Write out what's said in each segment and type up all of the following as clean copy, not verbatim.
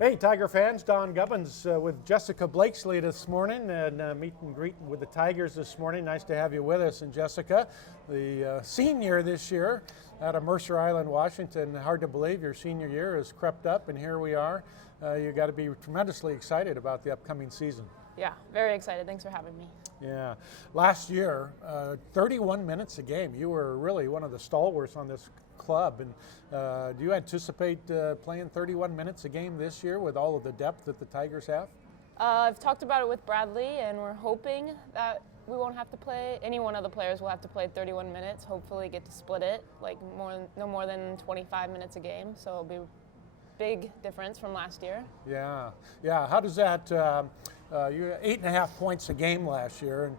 Hey, Tiger fans, Don Gubbins with Jessica Blakeslee this morning, and meet and greet with the Tigers this morning. Nice to have you with us. And Jessica, the senior this year out of Mercer Island, Washington. Hard to believe your senior year has crept up, and here we are. You got to be tremendously excited about the upcoming season. Yeah, very excited. Thanks for having me. Yeah, last year, 31 minutes a game. You were really one of the stalwarts on this club, and do you anticipate playing 31 minutes a game this year with all of the depth that the Tigers have? I've talked about it with Bradley, and we're hoping that we won't have to play, any one of the players will have to play 31 minutes, hopefully get to split it, like no more than 25 minutes a game, so it'll be a big difference from last year. Yeah, how does that, you had 8.5 points a game last year, and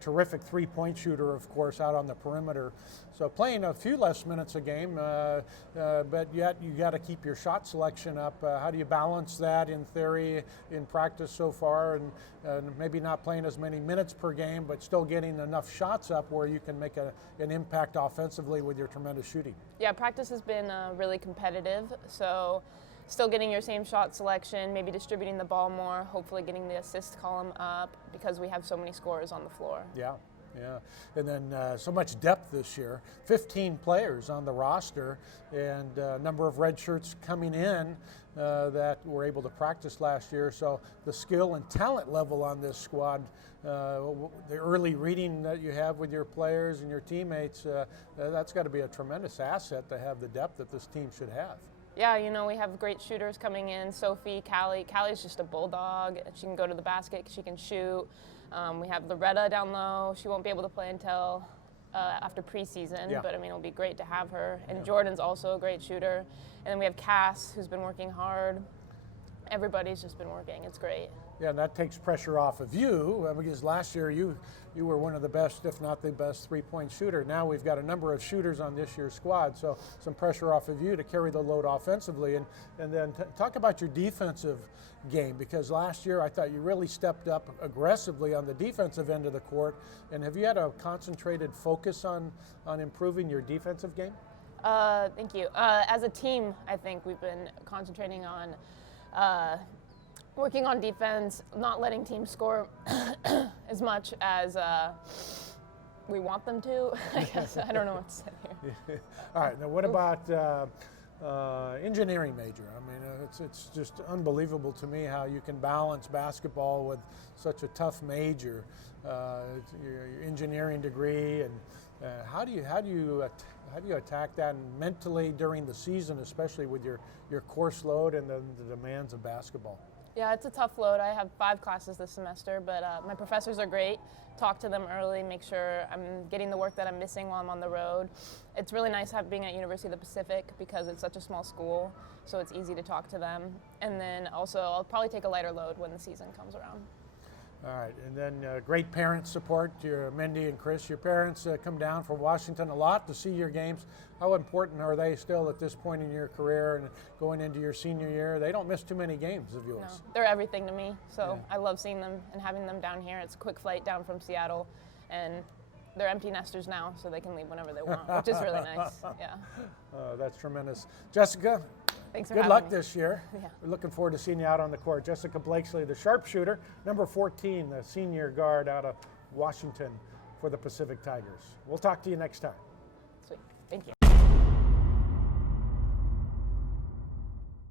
terrific three-point shooter, of course, out on the perimeter. So playing a few less minutes a game, but yet you got to keep your shot selection up. How do you balance that in theory, in practice so far, and maybe not playing as many minutes per game, but still getting enough shots up where you can make an impact offensively with your tremendous shooting? Yeah, practice has been really competitive, so still getting your same shot selection, maybe distributing the ball more, hopefully getting the assist column up because we have so many scorers on the floor. Yeah. And then so much depth this year, 15 players on the roster, and a number of red shirts coming in that were able to practice last year. So the skill and talent level on this squad, the early reading that you have with your players and your teammates, that's got to be a tremendous asset to have the depth that this team should have. Yeah, you know, we have great shooters coming in. Sophie, Callie. Callie's just a bulldog. She can go to the basket. She can shoot. We have Loretta down low. She won't be able to play until after preseason, but I mean, it'll be great to have her. And Jordan's also a great shooter. And then we have Cass, who's been working hard. Everybody's just been working. It's great. Yeah, and that takes pressure off of you, because last year you were one of the best, if not the best, three-point shooter. Now we've got a number of shooters on this year's squad, so some pressure off of you to carry the load offensively. And then talk about your defensive game, because last year I thought you really stepped up aggressively on the defensive end of the court. And have you had a concentrated focus on improving your defensive game? Thank you. As a team, I think we've been concentrating on working on defense, not letting teams score as much as we want them to. I guess I don't know what to say here. All right. Now, what about engineering major? I mean, it's just unbelievable to me how you can balance basketball with such a tough major. Your engineering degree, and how do you attack that mentally during the season, especially with your course load and the demands of basketball? Yeah, it's a tough load. I have 5 classes this semester, but my professors are great. Talk to them early, make sure I'm getting the work that I'm missing while I'm on the road. It's really nice being at University of the Pacific because it's such a small school, so it's easy to talk to them. And then also, I'll probably take a lighter load when the season comes around. All right, and then great parent support. Your Mindy and Chris, your parents come down from Washington a lot to see your games. How important are they still at this point in your career and going into your senior year? They don't miss too many games of yours. No, they're everything to me, so I love seeing them and having them down here. It's a quick flight down from Seattle, and they're empty nesters now, so they can leave whenever they want, which is really nice. Yeah. That's tremendous. Jessica, thanks for good having luck me. This year. Yeah. We're looking forward to seeing you out on the court. Jessica Blakeslee, the sharpshooter, number 14, the senior guard out of Washington for the Pacific Tigers. We'll talk to you next time.